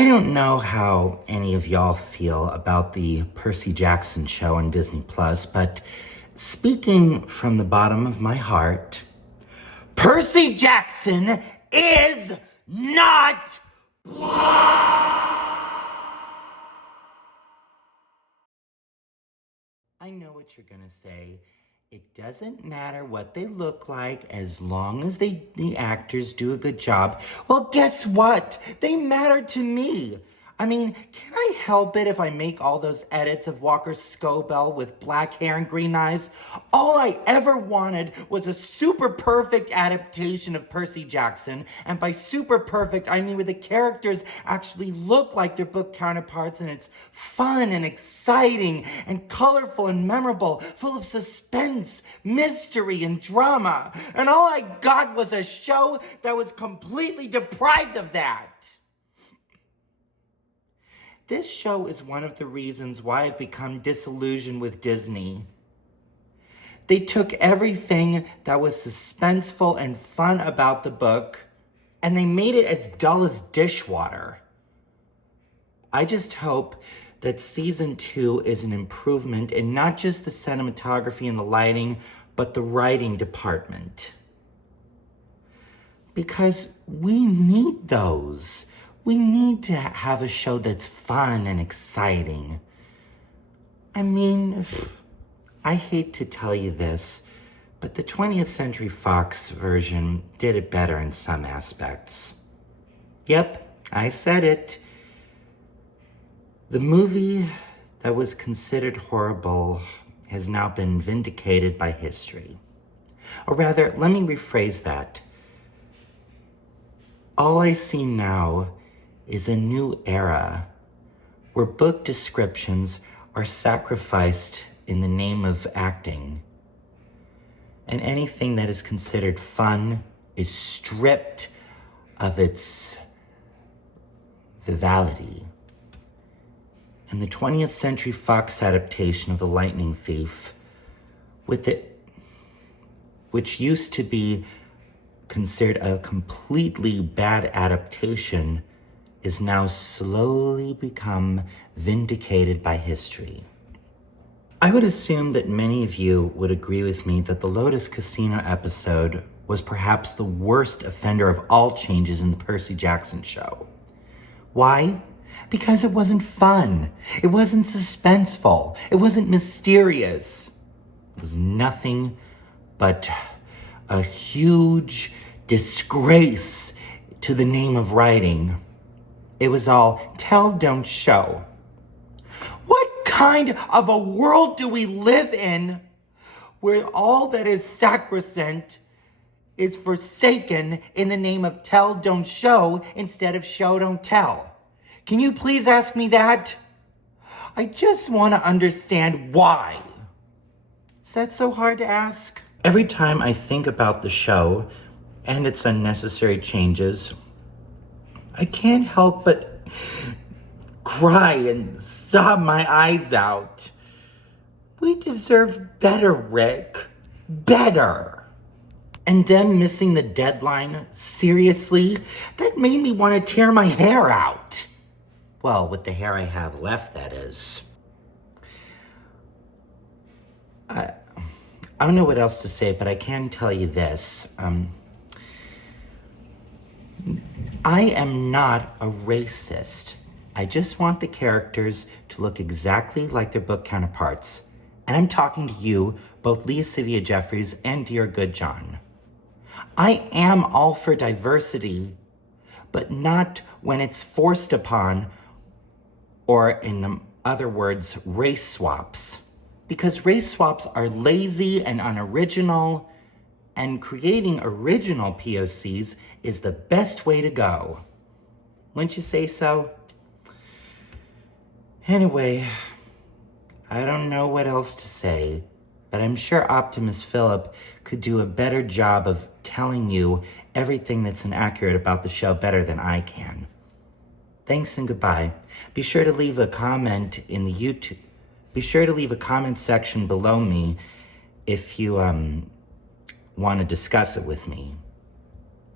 I don't know how any of y'all feel about the Percy Jackson show on Disney Plus, but speaking from the bottom of my heart, Percy Jackson is not I know what you're gonna say. It doesn't matter what they look like as long as the actors do a good job. Well, guess what? They matter to me. I mean, can I help it if I make all those edits of Walker Scobell with black hair and green eyes? All I ever wanted was a super perfect adaptation of Percy Jackson. And by super perfect, I mean where the characters actually look like their book counterparts and it's fun and exciting and colorful and memorable, full of suspense, mystery, and drama. And all I got was a show that was completely deprived of that. This show is one of the reasons why I've become disillusioned with Disney. They took everything that was suspenseful and fun about the book, and they made it as dull as dishwater. I just hope that season 2 is an improvement in not just the cinematography and the lighting, but the writing department. Because we need those. We need to have a show that's fun and exciting. I mean, I hate to tell you this, but the 20th Century Fox version did it better in some aspects. Yep, I said it. The movie that was considered horrible has now been vindicated by history. Or rather, let me rephrase that. All I see now is a new era where book descriptions are sacrificed in the name of acting. And anything that is considered fun is stripped of its vitality. And the 20th Century Fox adaptation of The Lightning Thief, which used to be considered a completely bad adaptation, is now slowly become vindicated by history. I would assume that many of you would agree with me that the Lotus Casino episode was perhaps the worst offender of all changes in the Percy Jackson show. Why? Because it wasn't fun. It wasn't suspenseful. It wasn't mysterious. It was nothing but a huge disgrace to the name of writing. It was all tell, don't show. What kind of a world do we live in where all that is sacrosanct is forsaken in the name of tell, don't show instead of show, don't tell? Can you please ask me that? I just want to understand why. Is that so hard to ask? Every time I think about the show and its unnecessary changes, I can't help but cry and sob my eyes out. We deserved better, Rick. Better. And them missing the deadline, seriously? That made me want to tear my hair out. Well, with the hair I have left, that is. I don't know what else to say, but I can tell you this. I am not a racist. I just want the characters to look exactly like their book counterparts. And I'm talking to you, both Leah Sylvia Jeffries and Dear Good John. I am all for diversity, but not when it's forced upon, or in other words, race swaps. Because race swaps are lazy and unoriginal, and creating original POCs is the best way to go. Wouldn't you say so? Anyway, I don't know what else to say, but I'm sure Optimus Phillip could do a better job of telling you everything that's inaccurate about the show better than I can. Thanks and goodbye. Be sure to leave a comment in the YouTube. Be sure to leave a comment section below me if you want to discuss it with me.